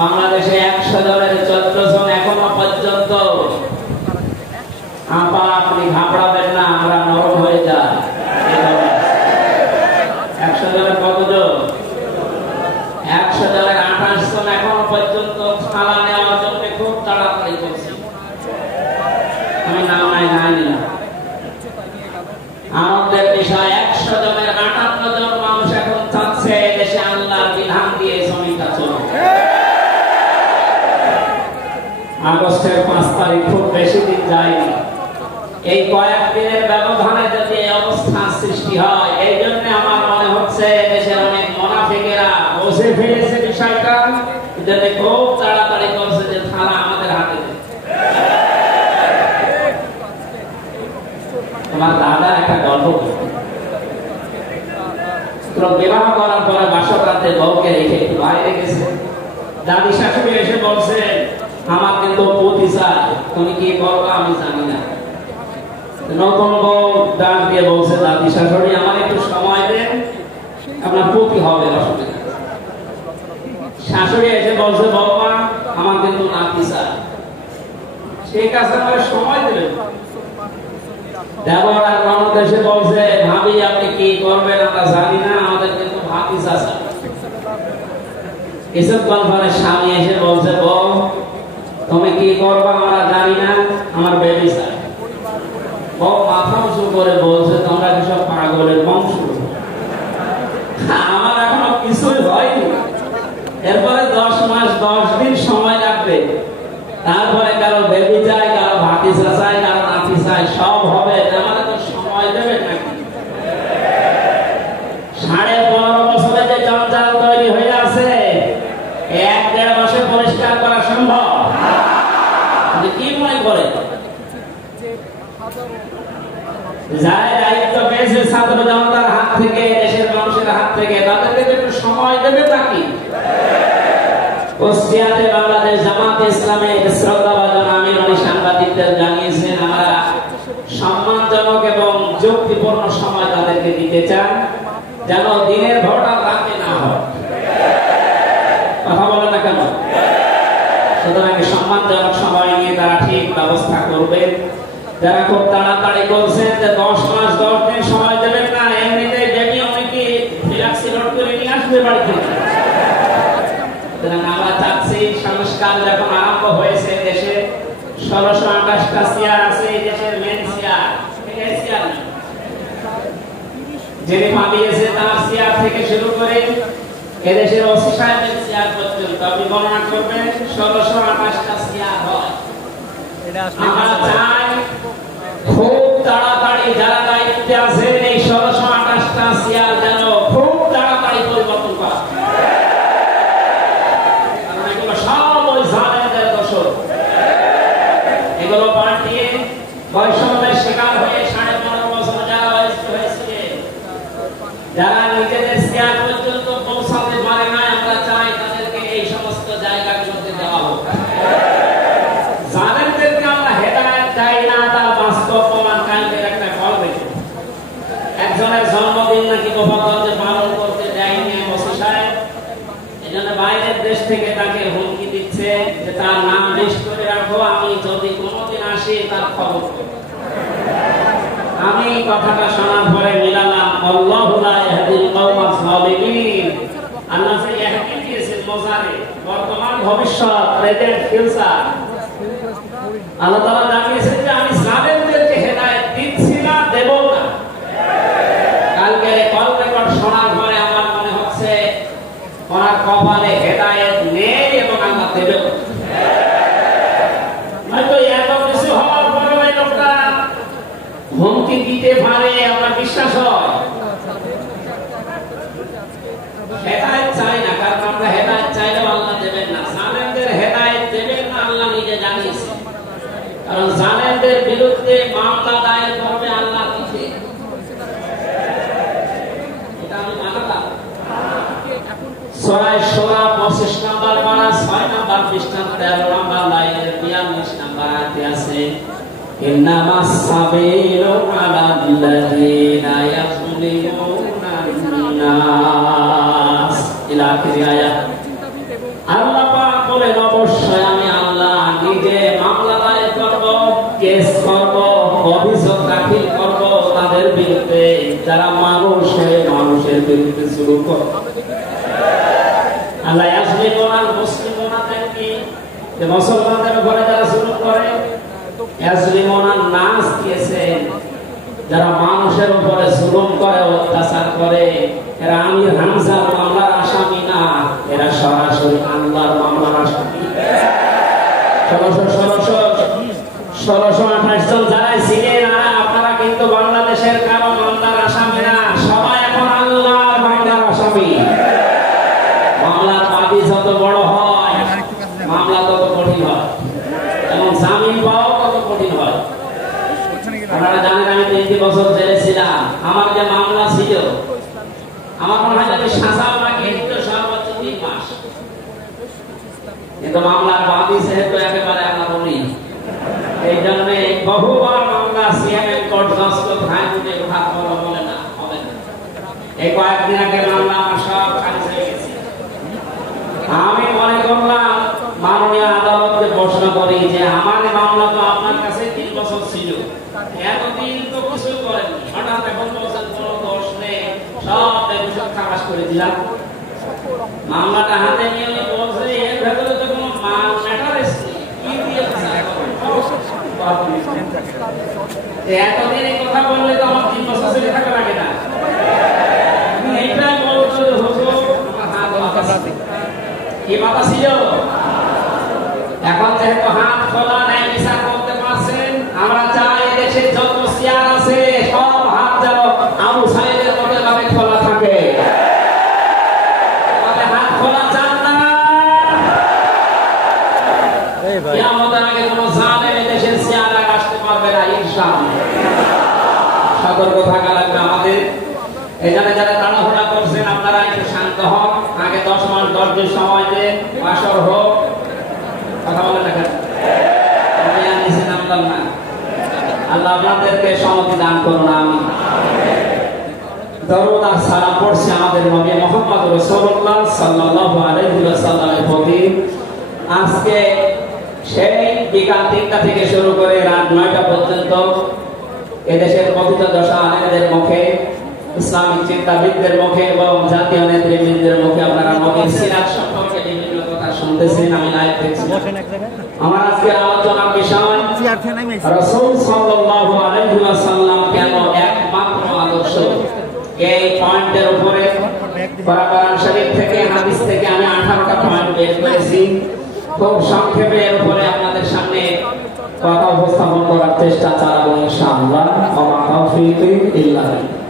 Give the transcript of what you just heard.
বাংলাদেশে 100 জনের 14 জন এখনো পর্যন্ত। আপনি ঘাবড়াবেন না, আমরা নরম হয়ে যাই। 100 জনের কতজন? 100 জনের 28 জন এখনো পর্যন্ত খালা নেওয়ার জন্য খুব তাড়াতাড়ি করছে। আমি নাম নাই নিলাম। আনন্দের বিষয় 100 জনের 58 জন মানুষ এখন চাচ্ছে দেশে আল্লাহর বিধান দিয়ে জমিটা চলবে। আগস্টের 5 তারিখ খুব বেশি দিন যায়নি। এই কয়েকদিনের ব্যবধানে যদি এই অবস্থা সৃষ্টি হয়, এই জন্য আমার মনে হচ্ছে দেশের অনেক মুনাফিকেরা বুঝে ফেলেছে বিষয়টা, যাতে খুব তাড়াতাড়ি করছে যে থানা আমাদের হাতে। আমার দাদা একটা গল্প, বিবাহ করার পরে বাসরাতে বউকে রেখে একটু বাইরে গেছে। দাদি শাশুড়ি এসে বলছে, আমার কিন্তু পুতি চাই, তুমি কি করবা আমি জানি না। নতুন বউ ডাক দিয়ে বলছে, দাদি শাশুড়ি আমার একটু সময় দেন, আপনার পুতি হবে অসুবিধা। শাশুড়ি এসে বলছে, বাবা আমার কিন্তু নাতি চাই। ঠিক আছে, আমার সময় দেবেন। দেবর আর ননদ এসে বলছে, ভাবি আপনি কি করবেন আমরা জানি না, আমাদের কিন্তু ভাতিজা চাই। কিছুক্ষণ পরে স্বামী এসে বলছে, বউ তুমি কি করবা আমরা জানি না, আমার বেবি চাই। বউ মাথা উঁচু করে বলছে, তোমরা কি সব পাগলের বংশ? আমার এখনো কিছুই হয়নি। এরপরে 10 মাস 10 দিন সময় লাগবে, তারপরে কারো বেবি চাই, কারো ভাতিজা চাই, কারো নাতি চাই, সব হবে। আমাদের তো সময় দেবে নাকি? 15.5 বছরে যে জঞ্জাল তৈরি হয়ে আছে, 1-1.5 মাসে পরিষ্কার করা সম্ভব? কি মনে করে যারা দায়িত্ব পেয়েছে ছাত্র জনতার হাত থেকে, দেশের মানুষের হাত থেকে, তাদেরকে একটু সময় দেবে নাকি? কুষ্টিয়াতে বাংলাদেশ জামাত ইসলামের শ্রদ্ধাভাজন আমির আলী সাংবাদিকদের জানিয়েছেন, আমরা সম্মানজনক এবং যুক্তিপূর্ণ সময় তাদেরকে দিতে চান, যেন দিনের ভোট আর রাতে না হয়। কথা বলে না কেন? সুতরাং সম্মানজনক সময় নিয়ে তারা ঠিক ব্যবস্থা করবেন। যারা খুব তাড়াতাড়ি করছেন যে 10 মাস 10 দিন সময় দেবেন না, এমনিতেই বেবি অনেকে ফিলাক্সি লোড করে নিয়ে আসবে বাড়িতে। আমরা চাচ্ছি সংস্কার যখন আরম্ভ হয়েছে দেশে, 1628টা চেয়ার আছে এই দেশের মেন চেয়ার, যিনি পালিয়েছে তার চেয়ার থেকে শুরু করে এদেশের ওসি সাহেবের চেয়ার পর্যন্ত আপনি গণনা করবেন 1628টা চেয়ার হয়। আমরা চাই খুব তাড়াতাড়ি যারা দায়িত্বে আছেন এই 1628টা চেয়ার যেন খুব তাড়াতাড়ি পরিবর্তন করা। এগুলো পাল্টিয়ে বৈষম্যের শিকার হয়ে 15.5 বছর যারা হয়েছিলেন, যারা নিজেদের চেয়ার পর্যন্ত পৌঁছাতে পারে না, আমরা চাই তাদেরকে এই সমস্ত জায়গাগুলোতে দেওয়া হোক। জালেমদেরকে আমরা হেদায়েত দেই না, তার বাস্তব প্রমাণ কায়েমের একটা গল্প। একজনের জন্মদিন নাকি গোপালগঞ্জে পালন করতে দেয়নি ওসি সাহেব, এজন্য বাইরের দেশ থেকে তাকে হুমকি দিচ্ছে যে তার নাম লিস্ট করে রাখো, আমি যদি কোনোদিন আসি তার খবর করব। আমি কথাটা শোনার পরে মিলালাম, আল্লাহু লা ইয়াহদিল কওমাজ যালিমিন। আল্লাহ যে ইহদি দিয়েছেন মোজারে, বর্তমান ভবিষ্যৎ, প্রেজেন্ট ফিউচার। আল্লাহ তাআলা জানিয়েছেন যে আমি জালেমদেরকে হেদায়েত দিচ্ছি না, দেব না। কালকে কল রেকর্ড শোনার পরে আমার মনে হচ্ছে ওনার কপালে হেদায়েত নেই এবং আল্লাহ দেবে। হয়তো এত কিছু হওয়ার পরে ওই লোকটা হুমকি দিতে পারে, আমার বিশ্বাস হয়। হেদায়েত চাই না, কারণ আমরা হেদায়েত চাইলেও আল্লাহ দেবেন না। জালেমদের হেদায়েত দেবেন না, আল্লাহ নিজে জানিয়েছেন। কারণ জালেমদের বিরুদ্ধে মামলা দায়ের করবে আল্লাহ নিজে। এটা আমি মানলাম। সূরা শূরা 25 নম্বর পারা 6 নম্বর পৃষ্ঠা 13 নম্বর লাইনের 42 নম্বর আয়াতে আছে, ইন্নামাস সাবিলু আলাল্লাযীনা ইয়াযলিমুনা আন-নাস। ইলা আখির আয়াত। আল্লাহ পাক ইয়াজলিমুনাল মুসলিমুনা কি যে মুসলমানদের উপরে যারা জুলুম করে, ইয়াজলিমুনান নাস দিয়েছেন যারা মানুষের উপরে জুলুম করে, অত্যাচার করে, এরা আমির হামজার মামলার আসামি না, এরা সরাসরি আল্লাহর মামলার আসামি। 1628 জন যারা ছিলেন আপনারা কিন্তু বাংলাদেশের কারো মামলার আসামি না, সবাই এখন আল্লাহর মামলার আসামি। মামলার বাদী যত বড় হয় মামলা তত কঠিন হয় এবং জামিন পাওয়া তত কঠিন হয়। আপনারা জানেন আমি 3 বছর জেলে ছিলাম। আমার যে মামলা ছিল আমার মনে হয় আমি সাজাও লাগিয়ে দিত সর্বোচ্চ 3 মাস, কিন্তু মামলার বাদী যেহেতু একেবারে আমরা বলি, এই জন্য বহুবার মামলা সিএমএম কোর্ট জজকে ধায় উঠে উঠা বলে না, হবে না। এই কয়েকদিন আগে মামলা আমার সব খারিজ হয়ে গেছে। আমি মনে করলাম মাননীয় আদালতকে প্রশ্ন করি যে আমার মামলা তো আপনার কাছে 3 বছর ছিল, এতদিন তো কিছু করেননি, হঠাৎ এখন বলছেন কোনো দোষ নেই, সব ব্যবসা খালাস করে দিলাম। মামলাটা হাতে নিয়ে উনি বলছে এর ভেতরে তো কোনো ম্যাটারেস নেই, কি দিয়ে এতদিন এই কথা বললে তো আমার 3 বছর ছেলে থাকা লাগে না। এইটা বলছো হুজুর আমার হাত কি মাথা ছিল, এখন যেহেতু হাত খোলা নাই বিচার করতে পারছেন, আমরা চাই দেশে যত চেয়ার আছে সব হাত যেন আবু সাইদের মতো ভাবে খোলা থাকে। হাত খোলা চান না, কিয়ামতের আগে কোনো জালেম দেশের চেয়ার আসতে পারবে না ইনশাআল্লাহ। সতর্ক থাকা লাগবে আমাদের। এখানে যারা তাড়াহুড়া করছেন আপনারা একটু শান্ত হন, আগে 10 মাস 10 দিন সময় দেন, আসর হোক, কথা বলে দেখেন না। আল্লাহ আপনাদেরকে সম্মতি দান করুন, আমিন। দরুদ আর সালাম পড়ছি আমাদের নবী মুহাম্মদ রাসূলুল্লাহ সাল্লাল্লাহু আলাইহি ওয়াসাল্লামের প্রতি। আজকে সেই বিকাল 3টা থেকে শুরু করে রাত 9টা পর্যন্ত এদেশের কথিত দশা আলেমদের মুখে, ইসলামিক চিন্তাবিদদের মুখে এবং জাতীয় নেতৃবৃন্দের মুখে আপনারা নবীর সিরাত সম্পর্কে বিভিন্ন কথা শুনতেছেন, আমি লাইভ দেখছি। আমার আজকে আলোচনার বিষয় রাসূল সাল্লাল্লাহু আলাইহি ওয়াসাল্লাম কেন একমাত্র আদর্শ। এই পয়েন্টের উপরে কোরআন শরীফ থেকে হাদিস থেকে আমি 18টা পয়েন্ট বের করেছি। খুব সংক্ষেপে এর উপরে আপনাদের সামনে কথা উপস্থাপন করার চেষ্টা চালাবো ইনশাআল্লাহ। ওয়া মা তাওফীকি ইল্লা বিল্লাহ।